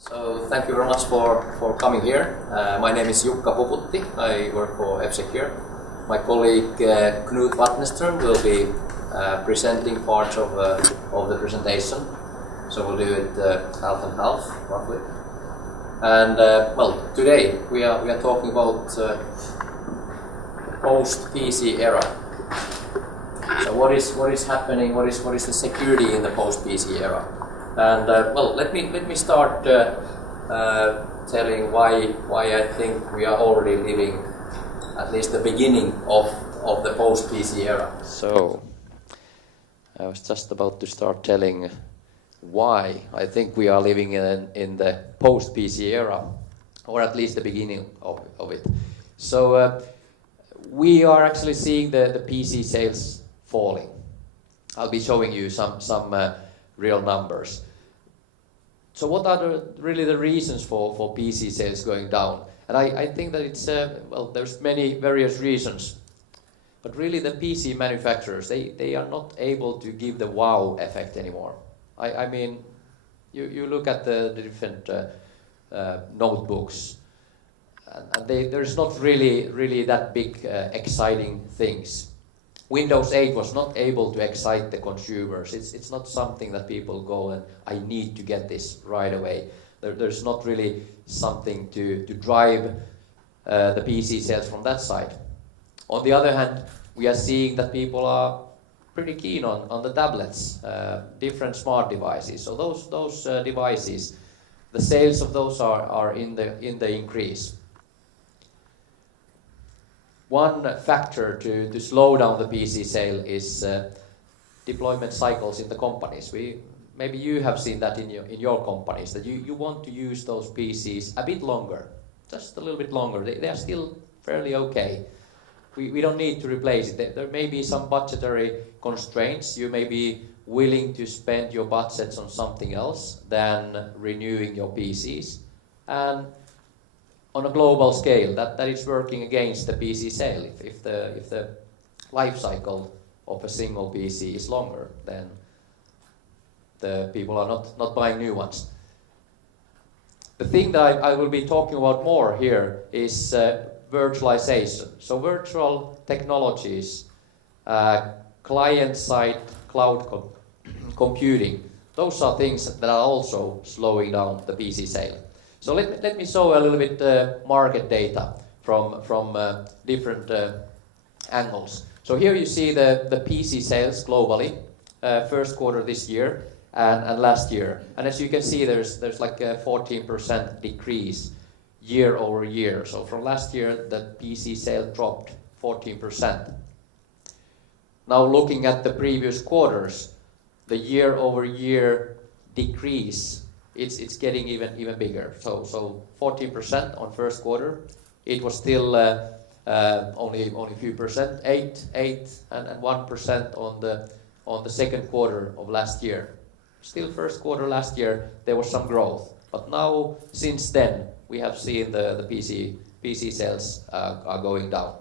So thank you very much for coming here. My name is Jukka Puputti. I work for F-Secure. My colleague Knut Vatneström will be presenting parts of the presentation. So we'll do it half and half, roughly. And well, today we are talking about post-PC era. So what is happening? What is the security in the post-PC era? And well, let me start telling why I think we are already living at least the beginning of the post-PC era. So I was just about to start telling why I think we are living in the post-PC era, or at least the beginning of it. So we are actually seeing the PC sales falling. I'll be showing you some real numbers. So what are really the reasons for PC sales going down? And I think that it's, well, there's many various reasons. But really the PC manufacturers, they are not able to give the wow effect anymore. I mean, you look at the different notebooks, and there's not really that big exciting things. Windows 8 was not able to excite the consumers. It's not something that people go and I need to get this right away. There's not really something to drive the PC sales from that side. On the other hand, we are seeing that people are pretty keen on the tablets, different smart devices. So those devices, the sales of those are in the increase. One factor to slow down the PC sale is deployment cycles in the companies. Maybe you have seen that in your companies, that you want to use those PCs a bit longer, just a little bit longer. They are still fairly okay. We don't need to replace it. There may be some budgetary constraints. You may be willing to spend your budgets on something else than renewing your PCs. And on a global scale, that is working against the PC sale. If the life cycle of a single PC is longer, then the people are not buying new ones. The thing that I will be talking about more here is virtualization. So virtual technologies, client-side cloud computing, those are things that are also slowing down the PC sale. So let me show a little bit market data from different angles. So here you see the PC sales globally, first quarter this year and last year. And as you can see, there's like a 14% decrease year over year. So from last year, the PC sale dropped 14%. Now looking at the previous quarters, the year over year decrease, it's getting even bigger. So 14% on first quarter. It was still only a few percent, 8 and 1% on the second quarter of last year. Still first quarter last year there was some growth, but now since then we have seen the PC sales are going down.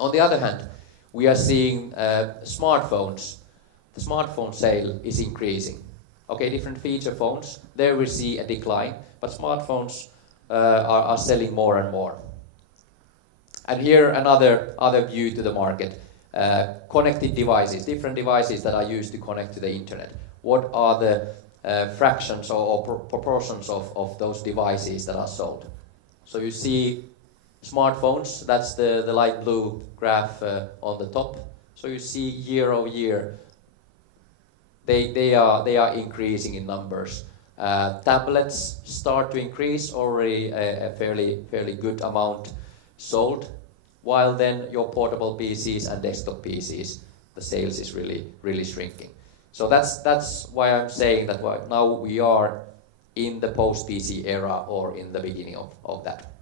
On the other hand, we are seeing smartphones. The smartphone sale is increasing. Okay, different feature phones, there we see a decline, but smartphones are selling more and more. And here another view to the market. Connected devices, different devices that are used to connect to the internet. What are the fractions or proportions of those devices that are sold? So you see smartphones, that's the light blue graph on the top. So you see year over year, they are increasing in numbers. Tablets start to increase, already a fairly good amount sold, while then your portable PCs and desktop PCs, the sales is really shrinking. So that's why I'm saying that now we are in the post-PC era, or in the beginning of that.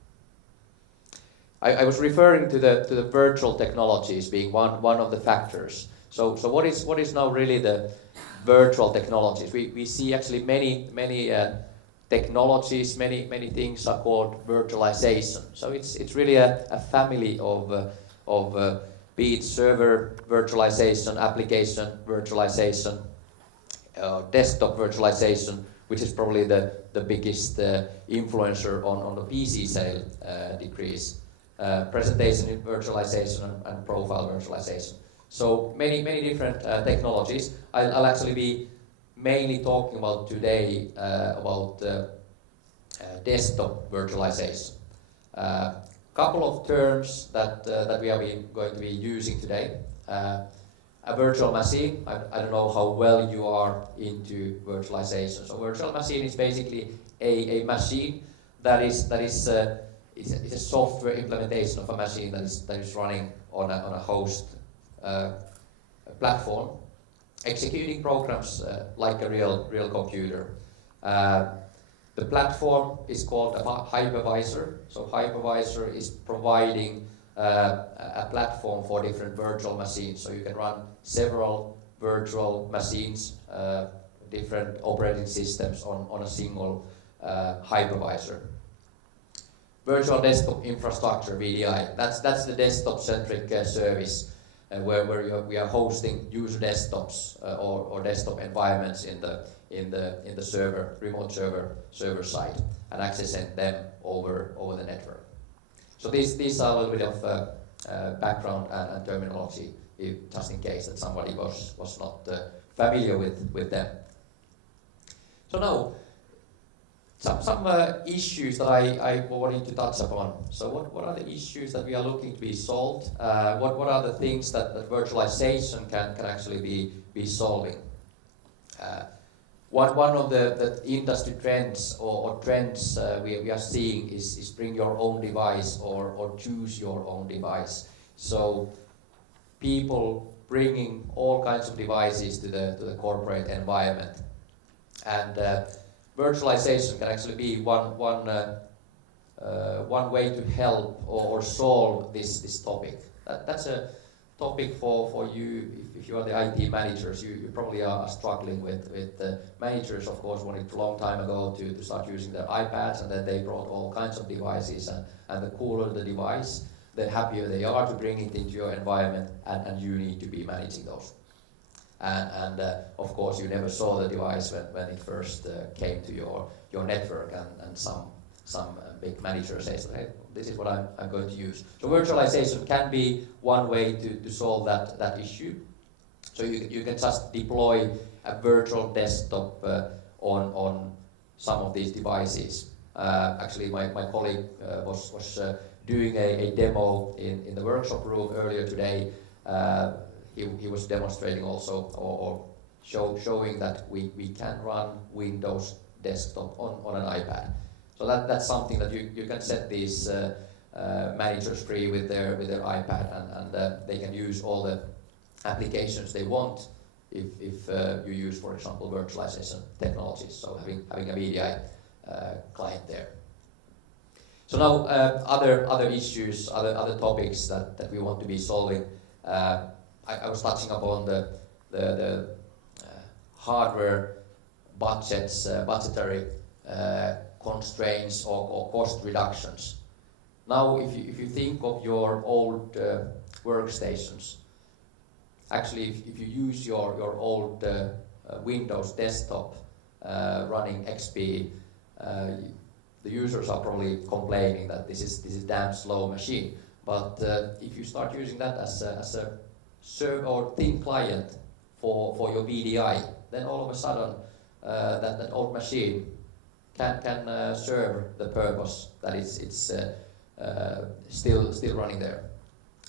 I was referring to the virtual technologies being one of the factors. So what is now really the virtual technologies? We see actually many technologies, many things are called virtualization. So it's really a family of be it server virtualization, application virtualization, desktop virtualization, which is probably the biggest influencer on the PC sale decrease. Presentation virtualization and profile virtualization. So many different technologies. I'll actually be mainly talking about today about desktop virtualization. Couple of terms that we are going to be using today. A virtual machine. I don't know how well you are into virtualization. So virtual machine is basically a machine that is a software implementation of a machine that is running on a host platform, executing programs like a real computer. The platform is called a hypervisor. So hypervisor is providing a platform for different virtual machines. So you can run several virtual machines, different operating systems on a single hypervisor. Virtual desktop infrastructure (VDI). That's the desktop-centric service where we are hosting user desktops or desktop environments in the server, remote server side, and accessing them over the network. So these are a little bit of background and terminology, just in case that somebody was not familiar with them. So now, some issues that I wanted to touch upon. So what are the issues that we are looking to be solved? What are the things that virtualization can actually be solving? One of the industry trends or trends we are seeing is bring your own device or choose your own device. So people bringing all kinds of devices to the corporate environment, and virtualization can actually be one way to help or solve this topic. That's a topic for you if you are the IT managers. You probably are struggling with managers, of course, wanted a long time ago to start using their iPads, and then they brought all kinds of devices, and the cooler the device, the happier they are to bring it into your environment, and you need to be managing those. And of course, you never saw the device when it first came to your network, and some big manager says, hey, this is what I'm going to use. So virtualization can be one way to solve that issue. So you can just deploy a virtual desktop on some of these devices. Actually, my colleague was doing a demo in the workshop room earlier today. He was demonstrating also or showing that we can run Windows desktop on an iPad. So that's something that you can set these managers free with their iPad, and they can use all the applications they want if you use, for example, virtualization technologies. So having a VDI client there. So now other issues, other topics that we want to be solving. I was touching upon the hardware budgets, budgetary constraints or cost reductions. Now, if you think of your old workstations, actually, if you use your old Windows desktop running XP, the users are probably complaining that this is damn slow machine. But if you start using that as a server or thin client for your VDI, then all of a sudden that old machine can serve the purpose that it's still running there.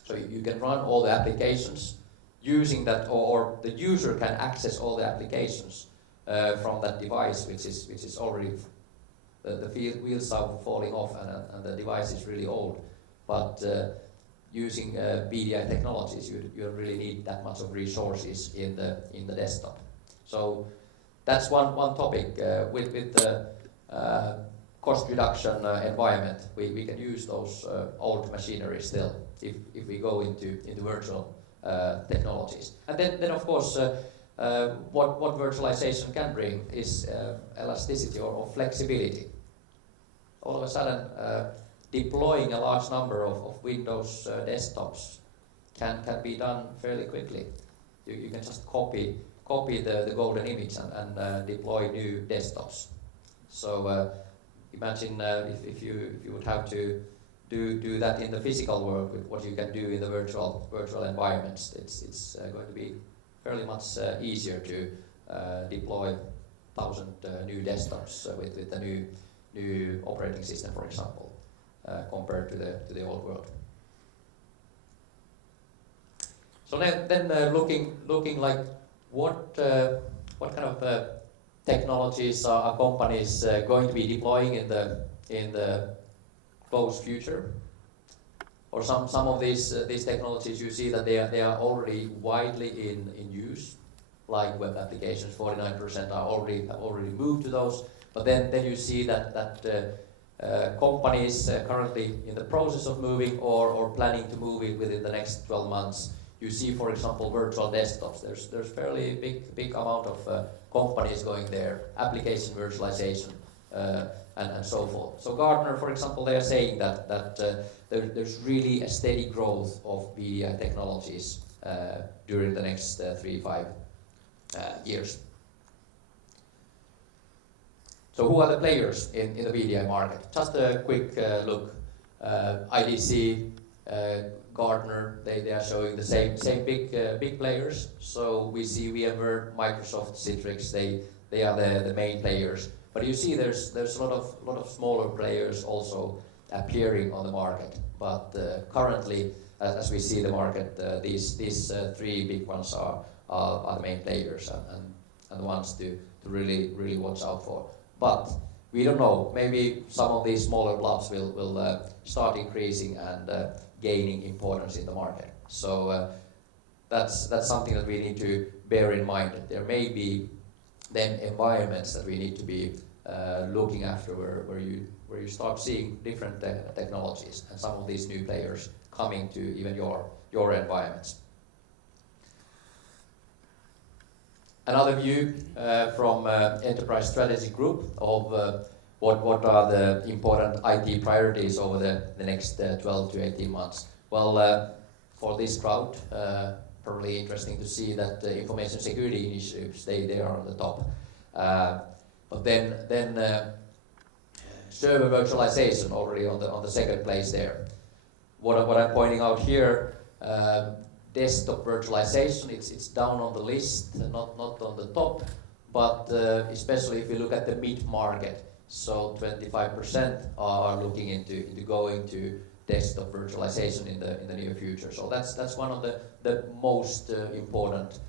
So you can run all the applications using that, or the user can access all the applications from that device, which is already the wheels are falling off, and the device is really old. But using VDI technologies, you don't really need that much of resources in the desktop. So that's one topic with the cost reduction environment. We can use those old machinery still if we go into virtual technologies. And then of course what virtualization can bring is elasticity or flexibility. All of a sudden deploying a large number of Windows desktops can be done fairly quickly. You can just copy copy the golden image and deploy new desktops. So imagine if you would have to do that in the physical world with what you can do in the virtual environments. It's going to be fairly much easier to deploy 1,000 new desktops with the new operating system, for example, compared to the old world. So then looking like what kind of technologies are companies going to be deploying in the close future, or some of these technologies you see that they are already widely in use, like web applications. 49% have already moved to those, but then you see that companies currently in the process of moving or planning to move it within the next 12 months. You see, for example, virtual desktops. There's fairly big amount of companies going there, application virtualization, and so forth. So Gartner, for example, they are saying that there's really a steady growth of VDI technologies during the next 3-5 years. So who are the players in the VDI market? Just a quick look. IDC, Gartner, they are showing the same big players. So we see VMware, Microsoft, Citrix, they are the main players. But you see there's a lot of smaller players also appearing on the market. But currently, as we see the market, these three big ones are the main players and the ones to really watch out for. But we don't know. Maybe some of these smaller blobs will start increasing and gaining importance in the market. So that's something that we need to bear in mind. That there may be then environments that we need to be looking after where you start seeing different technologies and some of these new players coming to even your environments. Another view from Enterprise Strategy Group of what are the important IT priorities over the next 12 to 18 months. Well, for this crowd, probably interesting to see that information security initiatives, they are on the top. But then server virtualization already on the second place there. What I'm pointing out here, desktop virtualization, it's down on the list, not on the top, but especially if you look at the mid-market, so 25% are looking into going to desktop virtualization in the near future. So that's one of the most important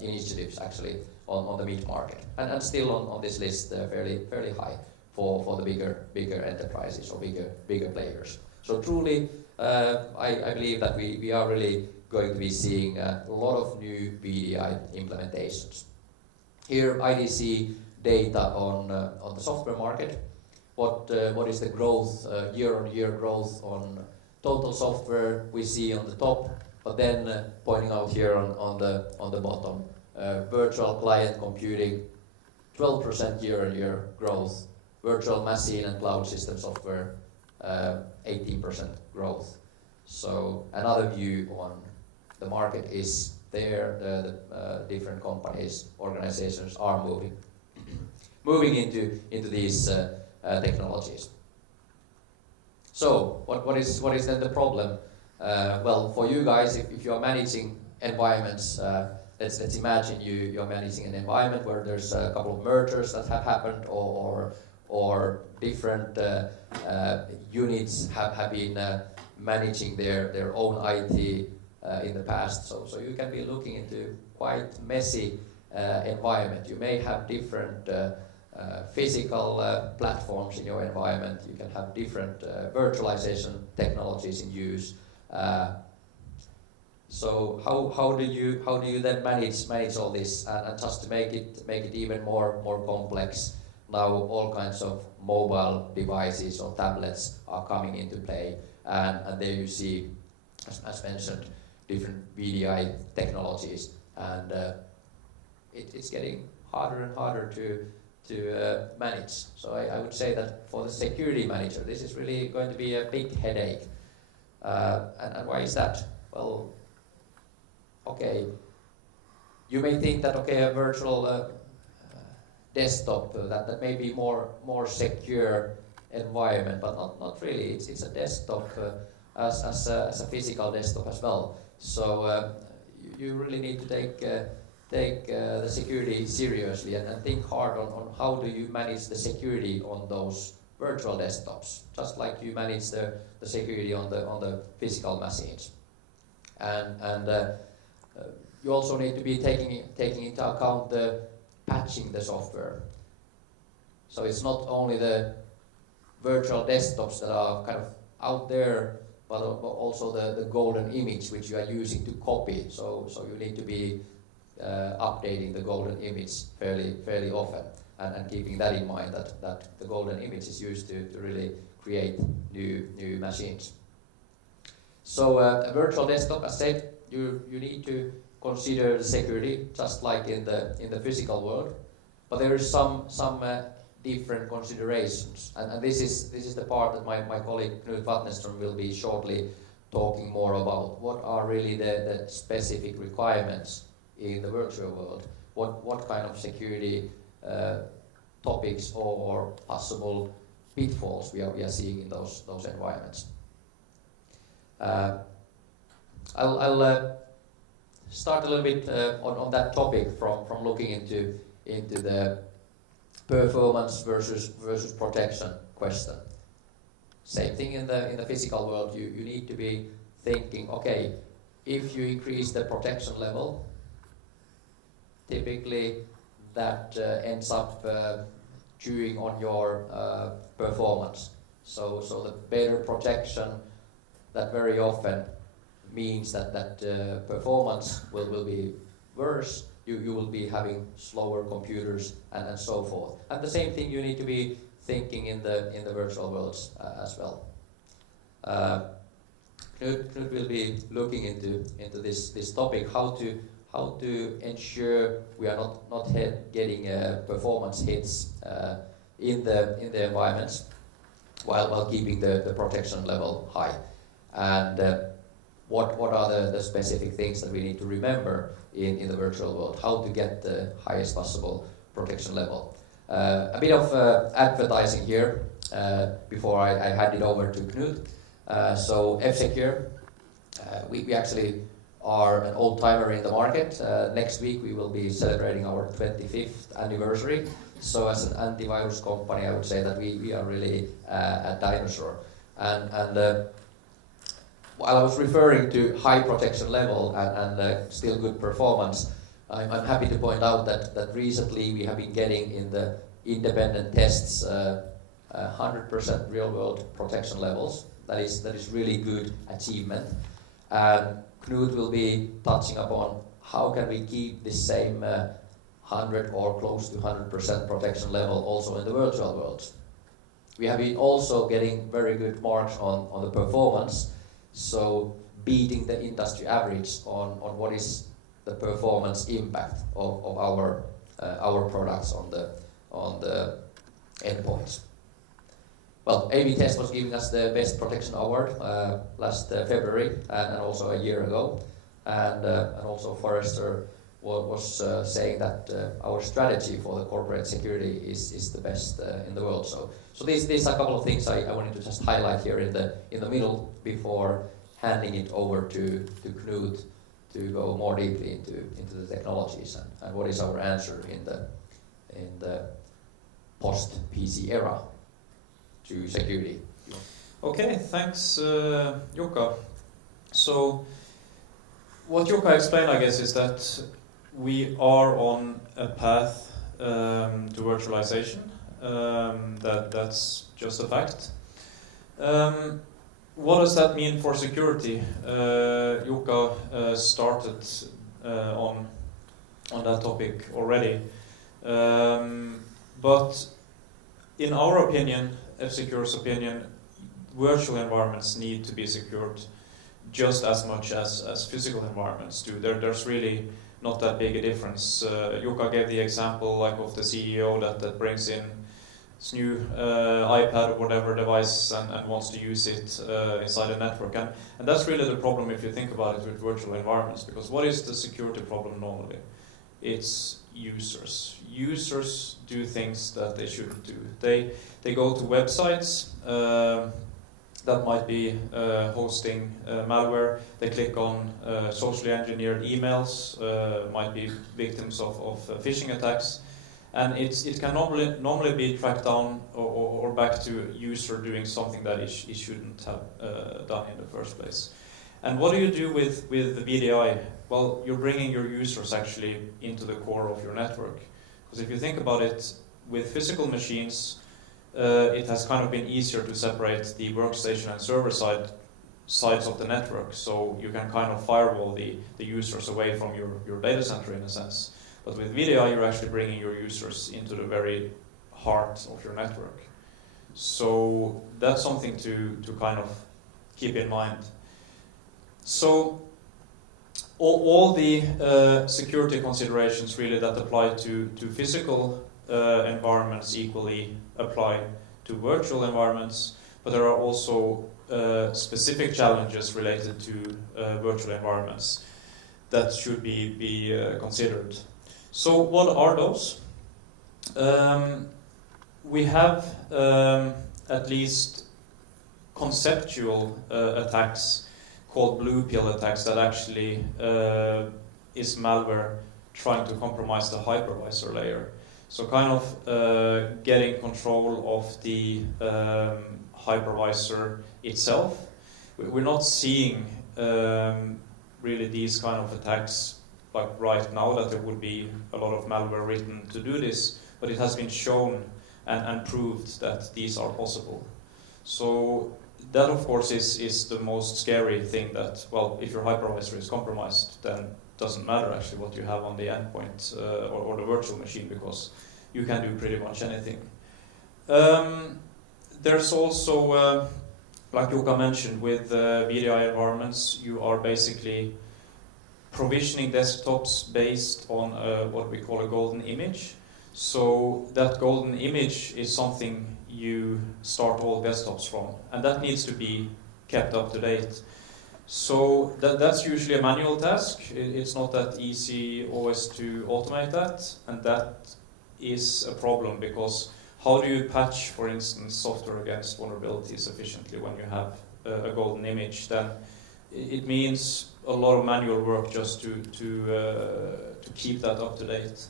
initiatives actually on the mid-market, and still on this list fairly high for the bigger enterprises or bigger players. So truly, I believe that we are really going to be seeing a lot of new VDI implementations. Here, IDC data on the software market. What is the growth, year-on-year growth on total software we see on the top, but then pointing out here on the bottom, virtual client computing, 12% year-on-year growth, virtual machine and cloud system software, 18% growth. So another view on the market is there, the different companies, organizations are moving into these technologies. So what is then the problem? Well, for you guys, if you are managing environments, let's imagine you're managing an environment where there's a couple of mergers that have happened, or different units have been managing their own IT in the past. So you can be looking into quite messy environment. You may have different physical platforms in your environment. You can have different virtualization technologies in use. So how do you then manage all this? And just to make it even more complex, now all kinds of mobile devices or tablets are coming into play, and there you see, as mentioned, different VDI technologies, and it's getting harder and harder to manage. So I would say that for the security manager, this is really going to be a big headache. And why is that? Well, okay, You may think that okay, a virtual desktop that may be more secure environment, but not really. It's a desktop as a physical desktop as well. So you really need to take the security seriously and think hard on how do you manage the security on those virtual desktops, just like you manage the security on the physical machines. And you also need to be taking into account the patching the software. So it's not only the virtual desktops that are kind of out there, but also the golden image which you are using to copy. So you need to be updating the golden image fairly often, and keeping that in mind that the golden image is used to really create new machines. So a virtual desktop, as said, you need to consider the security just like in the physical world, but there is some different considerations, and this is the part that my colleague Knut Vatneström will be shortly talking more about. What are really the specific requirements in the virtual world? What kind of security topics or possible pitfalls we are seeing in those environments? I'll start a little bit on that topic from looking into the performance versus protection question. Same thing in the physical world. You need to be thinking, okay, if you increase the protection level, typically that ends up chewing on your performance. So the better protection, that very often means that performance will be worse. You will be having slower computers and so forth. And the same thing you need to be thinking in the virtual worlds as well. Knut will be looking into this topic, how to ensure we are not getting performance hits in the environments while keeping the protection level high. And what are the specific things that we need to remember in the virtual world, how to get the highest possible protection level. A bit of advertising here before I hand it over to Knut. So F-Secure, we actually are an old-timer in the market. Next week we will be celebrating our 25th anniversary. So as an antivirus company, I would say that we are really a dinosaur. And while I was referring to high protection level and still good performance, I'm happy to point out that recently we have been getting in the independent tests 100% real-world protection levels. That is really good achievement. Knut will be touching upon how can we keep the same 100 or close to 100% protection level also in the virtual worlds. We have been also getting very good marks on the performance, so beating the industry average on what is the performance impact of our products on the endpoints. Well, A/B Test was giving us the Best Protection Award last February and also a year ago, and also Forrester was saying that our strategy for the corporate security is the best in the world. So these are a couple of things I wanted to just highlight here in the middle before handing it over to Knut to go more deeply into the technologies and what is our answer in the post-PC era to security. Okay, thanks Jukka. So what Jukka explained, I guess, is that we are on a path to virtualization. That's just a fact. What does that mean for security? Jukka started on that topic already. But in our opinion, F-Secure's opinion, virtual environments need to be secured just as much as physical environments do. There's really not that big a difference. Jukka gave the example like of the CEO that brings in his new iPad or whatever device and wants to use it inside a network. And that's really the problem if you think about it with virtual environments, because what is the security problem normally? it's users. Users do things that they shouldn't do. They go to websites that might be hosting malware. They click on socially engineered emails, might be victims of phishing attacks. And it can normally be tracked down or back to a user doing something that it shouldn't have done in the first place. And what do you do with the VDI? Well, you're bringing your users actually into the core of your network. Because if you think about it, with physical machines, it has kind of been easier to separate the workstation and server sides of the network. So you can kind of firewall the users away from your data center in a sense. But with VDI, you're actually bringing your users into the very heart of your network. So that's something to kind of keep in mind. So all the security considerations really that apply to physical environments equally apply to virtual environments, but there are also specific challenges related to virtual environments that should be considered. So what are those? We have at least conceptual attacks called blue pill attacks that actually is malware trying to compromise the hypervisor layer. So kind of getting control of the hypervisor itself. We're not seeing really these kind of attacks like right now, that there would be a lot of malware written to do this, but it has been shown and proved that these are possible. So that of course is the most scary thing, that, well, if your hypervisor is compromised, then it doesn't matter actually what you have on the endpoint or the virtual machine, because you can do pretty much anything. There's also, like Jukka mentioned, with VDI environments, you are basically provisioning desktops based on what we call a golden image. So that golden image is something you start all desktops from, and that needs to be kept up to date. So that's usually a manual task. It's not that easy always to automate that, and that is a problem, because how do you patch, for instance, software against vulnerabilities efficiently when you have a golden image? Then it means a lot of manual work just to keep that up to date.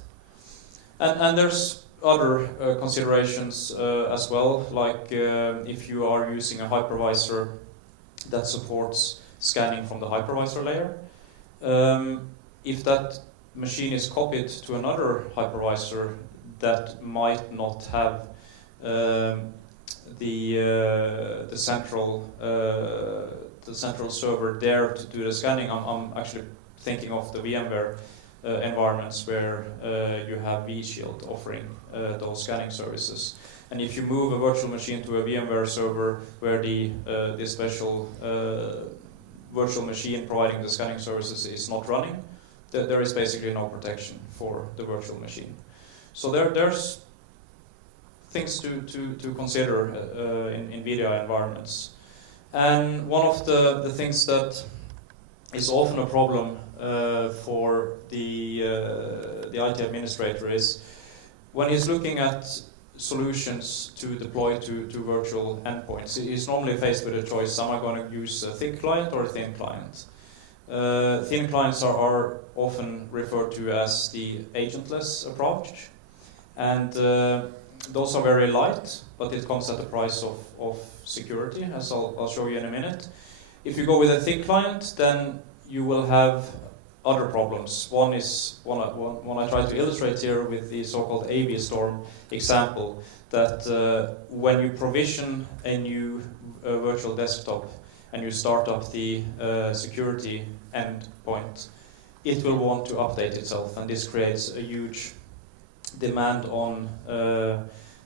And there's other considerations as well, like if you are using a hypervisor that supports scanning from the hypervisor layer, if that machine is copied to another hypervisor that might not have the central server there to do the scanning. I'm actually thinking of the VMware environments where you have vShield offering those scanning services. And if you move a virtual machine to a VMware server where the special virtual machine providing the scanning services is not running, there is basically no protection for the virtual machine. So there's things to consider in VDI environments. And one of the things that is often a problem for the IT administrator is when he's looking at solutions to deploy to virtual endpoints, he's normally faced with a choice: am I going to use a thick client or a thin client? Thin clients are often referred to as the agentless approach, and those are very light, but it comes at the price of security, as I'll show you in a minute. If you go with a thick client, then you will have other problems. One is one I try to illustrate here with the so-called AV storm example, that when you provision a new virtual desktop and you start up the security endpoint, it will want to update itself, and this creates a huge demand on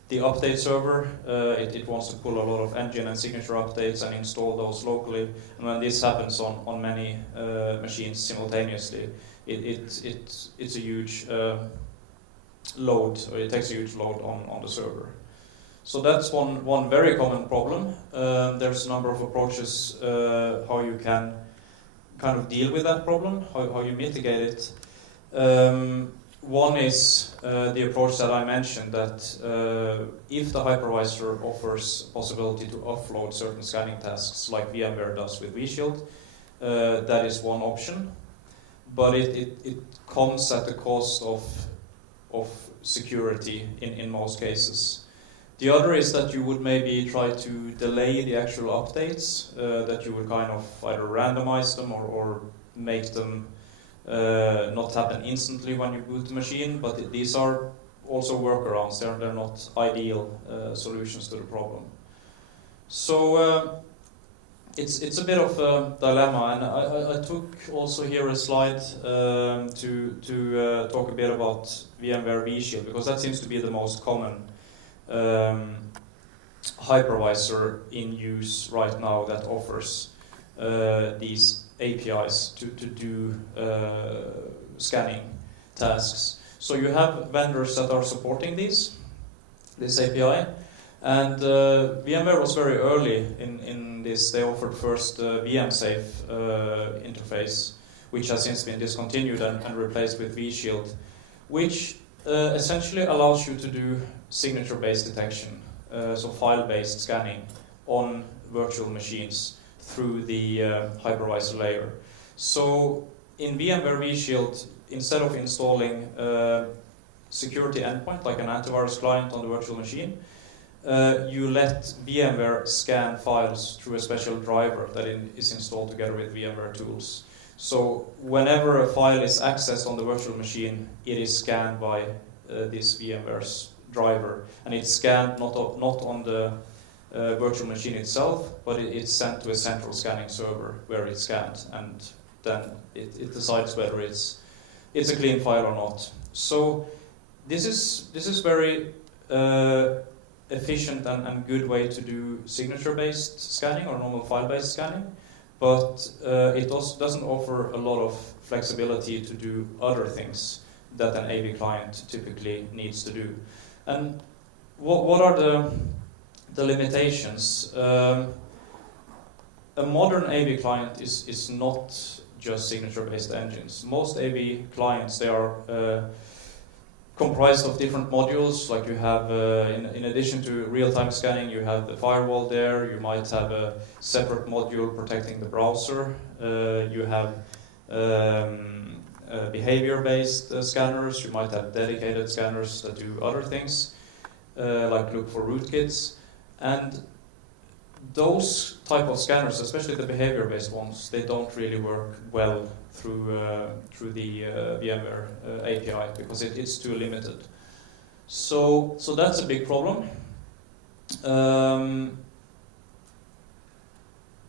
the update server. It wants to pull a lot of engine and signature updates and install those locally. And when this happens on many machines simultaneously, it's a huge load, or it takes a huge load on the server. So that's one very common problem. There's a number of approaches how you can kind of deal with that problem, how you mitigate it. one is the approach that I mentioned, that if the hypervisor offers possibility to offload certain scanning tasks like VMware does with vShield, that is one option. But it comes at the cost of security in most cases. The other is that you would maybe try to delay the actual updates, that you would kind of either randomize them or make them not happen instantly when you boot the machine, but these are also workarounds. They're not ideal solutions to the problem. So it's a bit of a dilemma, and I took also here a slide to talk a bit about VMware vShield, because that seems to be the most common hypervisor in use right now that offers these APIs to do scanning tasks. So you have vendors that are supporting this API, and VMware was very early in this. They offered first VMsafe interface, which has since been discontinued and replaced with vShield, which essentially allows you to do signature-based detection, so file-based scanning on virtual machines through the hypervisor layer. So in VMware vShield, instead of installing a security endpoint like an antivirus client on the virtual machine, you let VMware scan files through a special driver that is installed together with VMware tools. So whenever a file is accessed on the virtual machine, it is scanned by this VMware's driver, and it's scanned not on the virtual machine itself, but it's sent to a central scanning server where it's scanned, and then it decides whether it's a clean file or not. So this is very efficient and good way to do signature-based scanning or normal file-based scanning, but it also doesn't offer a lot of flexibility to do other things that an AV client typically needs to do. And what are the limitations? A modern AV client is not just signature-based engines. Most AV clients, they are comprised of different modules. Like you have, in addition to real-time scanning, you have the firewall there. You might have a separate module protecting the browser. You have behavior-based scanners. You might have dedicated scanners that do other things, like look for rootkits. And those type of scanners, especially the behavior-based ones, they don't really work well through the VMware API because it's too limited. So that's a big problem.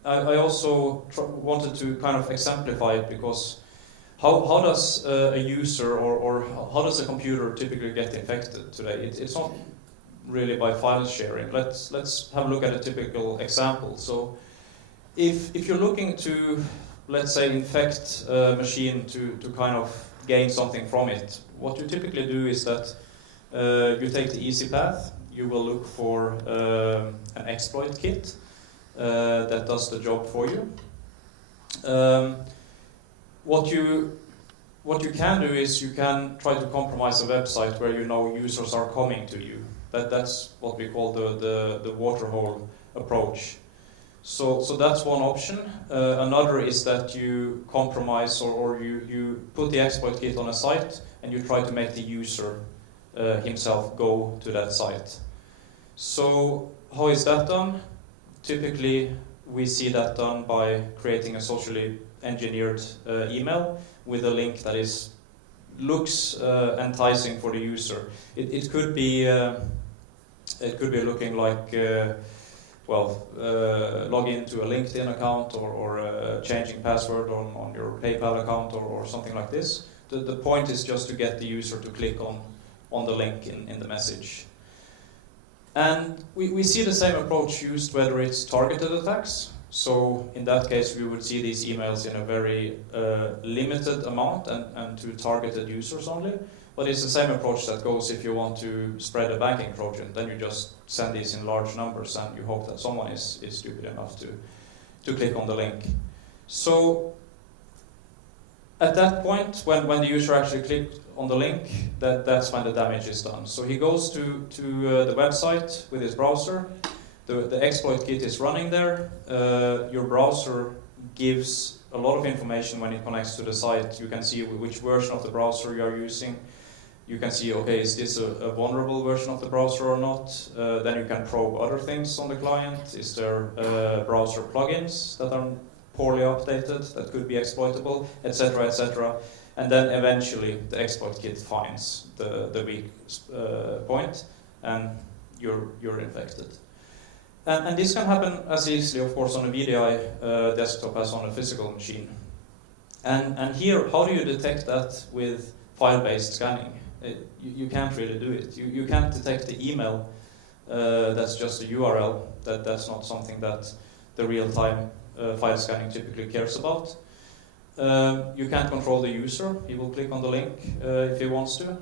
I also wanted to kind of exemplify it, because how does a user or how does a computer typically get infected today? It's not really by file sharing. Let's have a look at a typical example. So if you're looking to, let's say, infect a machine to kind of gain something from it, what you typically do is that you take the easy path. You will look for an exploit kit that does the job for you. What you can do is you can try to compromise a website where you know users are coming to you. That's what we call the waterhole approach. So that's one option. Another is that you compromise or you put the exploit kit on a site and you try to make the user himself go to that site. So how is that done? Typically we see that done by creating a socially engineered email with a link that looks enticing for the user. It could be looking like log into a LinkedIn account or changing password on your PayPal account or something like this. The point is just to get the user to click on the link in the message. And we see the same approach used whether it's targeted attacks. So in that case, we would see these emails in a very limited amount and to targeted users only. But it's the same approach that goes if you want to spread a banking Trojan. Then you just send these in large numbers and you hope that someone is stupid enough to click on the link. So At that point, when the user actually clicked on the link, that's when the damage is done. So he goes to the website with his browser, the exploit kit is running there, your browser gives a lot of information when it connects to the site. You can see which version of the browser you are using. You can see, okay, is this a vulnerable version of the browser or not? Then you can probe other things on the client. Is there browser plugins that are poorly updated that could be exploitable, etc., etc. And then eventually the exploit kit finds the weak point, and you're infected. And this can happen as easily, of course, on a VDI desktop as on a physical machine. And here, how do you detect that with file-based scanning? You can't really do it. You can't detect the email that's just a URL. That's not something that the real-time file scanning typically cares about. You can't control the user. He will click on the link if he wants to.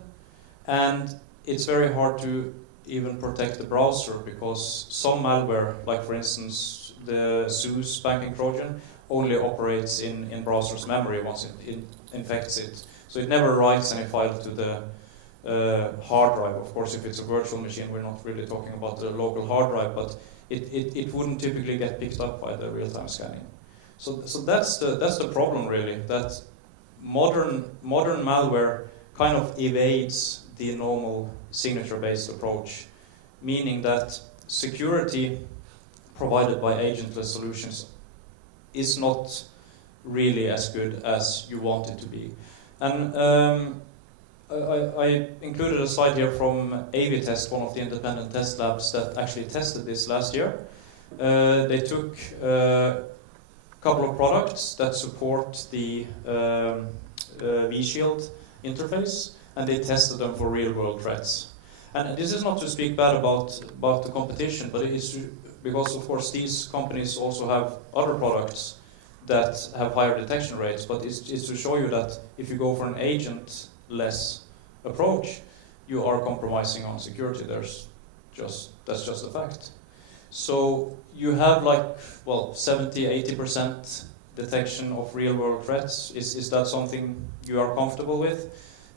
And it's very hard to even protect the browser, because some malware, like for instance the SUSE banking Trojan, only operates in browser's memory once it infects it. So it never writes any file to the hard drive. Of course, if it's a virtual machine, we're not really talking about the local hard drive, but it wouldn't typically get picked up by the real-time scanning. So that's the problem, really, that modern malware kind of evades the normal signature-based approach, meaning that security provided by agentless solutions is not really as good as you want it to be. And I included a slide here from AV-Test, one of the independent test labs that actually tested this last year. They took a couple of products that support the vShield interface, and they tested them for real-world threats. And this is not to speak bad about the competition, but it is because, of course, these companies also have other products that have higher detection rates, but it's to show you that if you go for an agentless approach, you are compromising on security. That's just a fact. So you have 70-80% detection of real-world threats. Is that something you are comfortable with?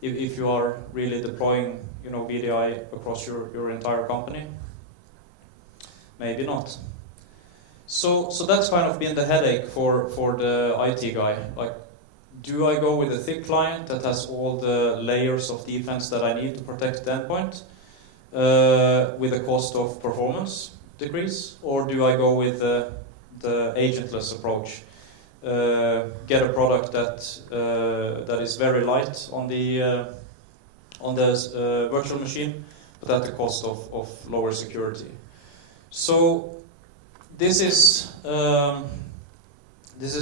If you are really deploying, VDI across your entire company? Maybe not. So that's kind of been the headache for the IT guy. Like, do I go with a thick client that has all the layers of defense that I need to protect the endpoint with the cost of performance decrease, or do I go with the agentless approach? Get a product that is very light on the virtual machine, but at the cost of lower security. So this is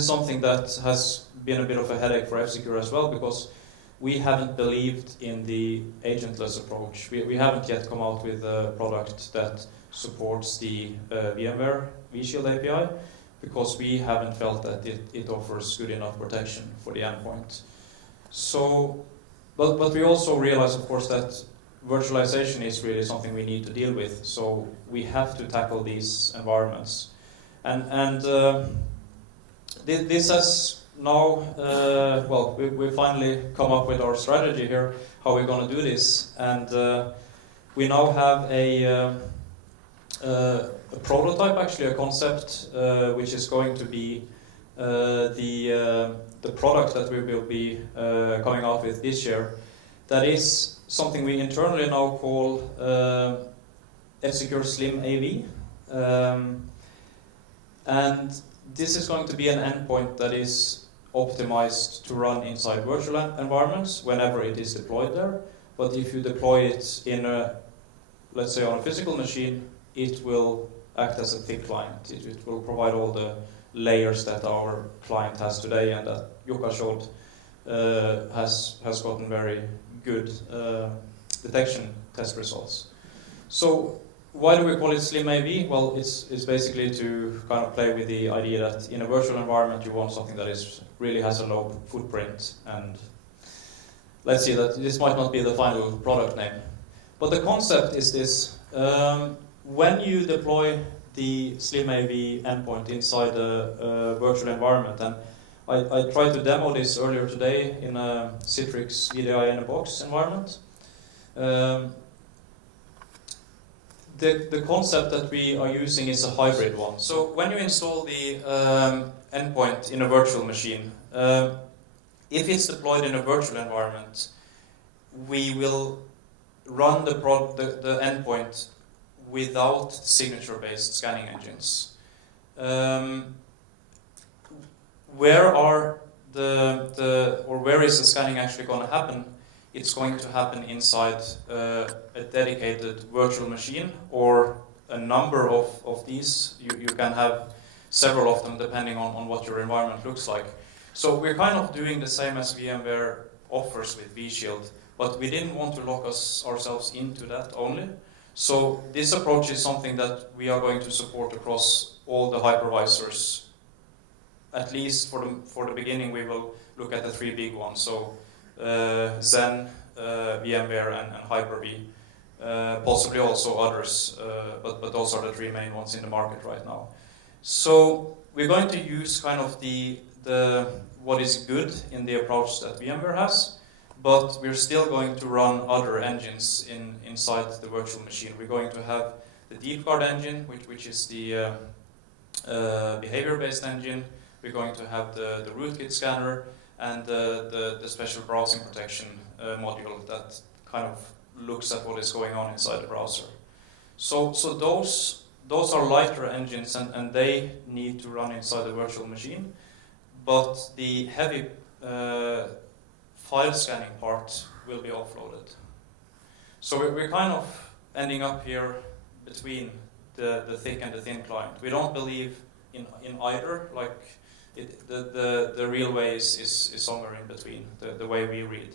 something that has been a bit of a headache for F-Secure as well, because we haven't believed in the agentless approach. We haven't yet come out with a product that supports the VMware vShield API, because we haven't felt that it offers good enough protection for the endpoint. So, but we also realize, of course, that virtualization is really something we need to deal with. So we have to tackle these environments, and this has now, we finally come up with our strategy here, how we're going to do this, and we now have a prototype, actually a concept, which is going to be the product that we will be coming out with this year. That is something we internally now call F-Secure Slim AV, and this is going to be an endpoint that is optimized to run inside virtual environments whenever it is deployed there. But if you deploy it in let's say on a physical machine, it will act as a thick client. It will provide all the layers that our client has today, and that Jukka showed has gotten very good detection test results. So why do we call it Slim AV? Well, it's basically to kind of play with the idea that in a virtual environment you want something that really has a low footprint. And let's see, that this might not be the final product name, but the concept is this: when you deploy the Slim AV endpoint inside a virtual environment, and I tried to demo this earlier today in a Citrix VDI in a box environment. The concept that we are using is a hybrid one. So when you install the endpoint in a virtual machine, if it's deployed in a virtual environment, we will run the endpoint without signature-based scanning engines. Where is the scanning actually going to happen? It's going to happen inside a dedicated virtual machine or a number of these. You can have several of them depending on what your environment looks like. So we're kind of doing the same as VMware offers with vShield, but we didn't want to lock ourselves into that only. So this approach is something that we are going to support across all the hypervisors. At least for the beginning, we will look at the three big ones. So Zen, VMware, and Hyper-V. Possibly also others, but those are the three main ones in the market right now. So we're going to use kind of the what is good in the approach that VMware has, but we're still going to run other engines inside the virtual machine. We're going to have the DeepGuard engine, which is the behavior-based engine. We're going to have the rootkit scanner and the special browsing protection module that kind of looks at what is going on inside the browser. So those are lighter engines and they need to run inside the virtual machine, but the heavy file scanning part will be offloaded. So we're kind of ending up here between the thick and the thin client. We don't believe in either, like the real way is somewhere in between, the way we read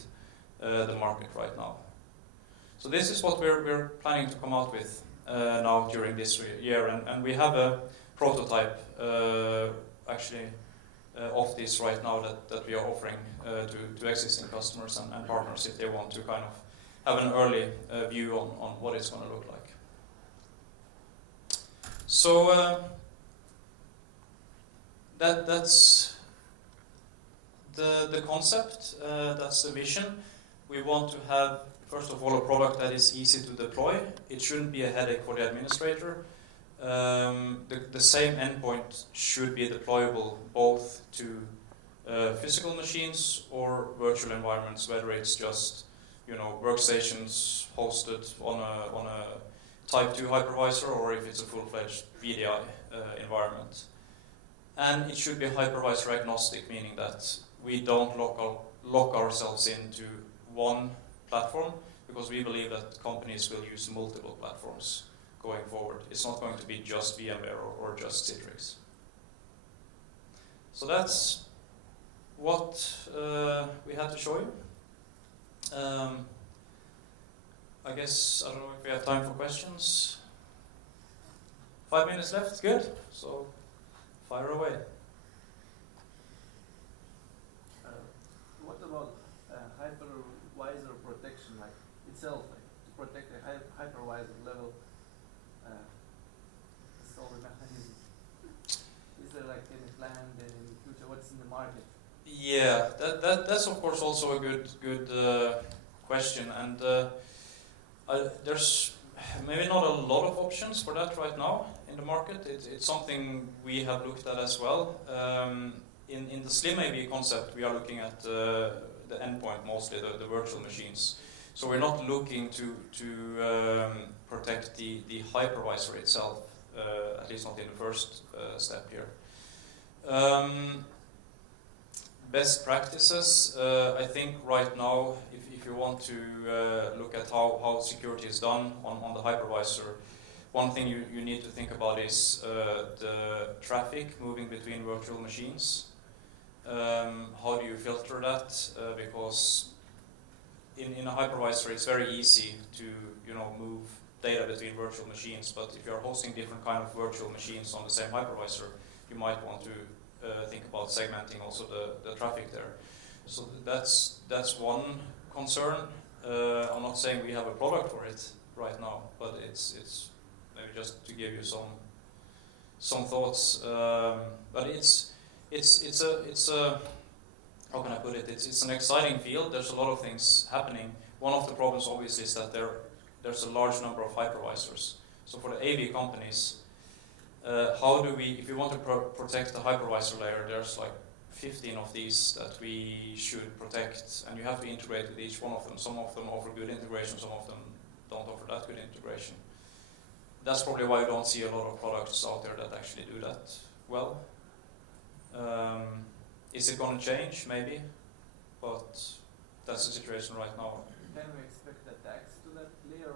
the market right now. So this is what we're planning to come out with now during this year, and we have a prototype actually of this right now that we are offering to existing customers and partners if they want to kind of have an early view on what it's going to look like. So that's the concept, that's the vision. We want to have, first of all, a product that is easy to deploy. It shouldn't be a headache for the administrator. The same endpoint should be deployable both to physical machines or virtual environments, whether it's just workstations hosted on a Type 2 hypervisor or if it's a full-fledged VDI environment. And it should be hypervisor agnostic, meaning that we don't lock ourselves into one platform, because we believe that companies will use multiple platforms going forward. It's not going to be just VMware or just Citrix. So that's what we had to show you. I guess, I don't know if we have time for questions. 5 minutes left, good. So fire away. What about hypervisor protection, like itself, like to protect a hypervisor level solver mechanism? Is there like any plan then in the future? What's in the market? Yeah, that's of course also a good question, and there's maybe not a lot of options for that right now in the market. It's something we have looked at as well. In the Slim AV concept, we are looking at the endpoint, mostly the virtual machines. So we're not looking to protect the hypervisor itself, at least not in the first step here. Best practices, I think right now, if you want to look at how security is done on the hypervisor, one thing you need to think about is the traffic moving between virtual machines. How do you filter that? Because in a hypervisor, it's very easy to move data between virtual machines. But if you're hosting different kind of virtual machines on the same hypervisor, you might want to think about segmenting also the traffic there. So that's one concern. I'm not saying we have a product for it right now, but it's maybe just to give you some thoughts. But it's a how can I put it? It's an exciting field. There's a lot of things happening. One of the problems, obviously, is that there's a large number of hypervisors. So for the AV companies, how do we, if we want to protect the hypervisor layer, there's like 15 of these that we should protect, and you have to integrate with each one of them. Some of them offer good integration, some of them don't offer that good integration. That's probably why you don't see a lot of products out there that actually do that well. Is it going to change? Maybe, but that's the situation right now. Can we expect attacks to that layer?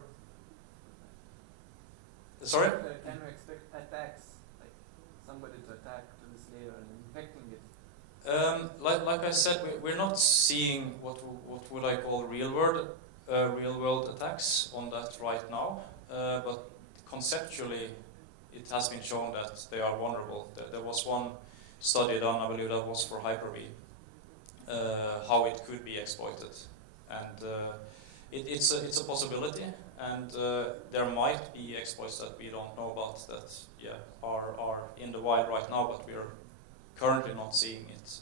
Sorry? Can we expect attacks, like somebody to attack to this layer and infecting it? Like I said, we're not seeing what would I call real world attacks on that right now, but conceptually it has been shown that they are vulnerable. There was one study done, I believe that was for Hyper-V, how it could be exploited, and it's a possibility, and there might be exploits that we don't know about that are in the wild right now, but we are currently not seeing it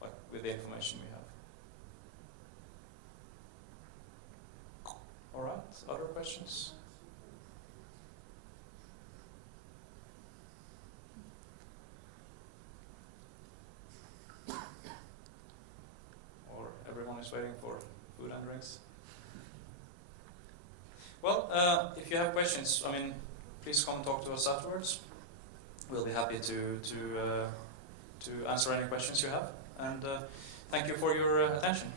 like with the information we have. All right, other questions? Or everyone is waiting for food and drinks? Well, if you have questions, I mean, please come talk to us afterwards. We'll be happy to answer any questions you have, and thank you for your attention.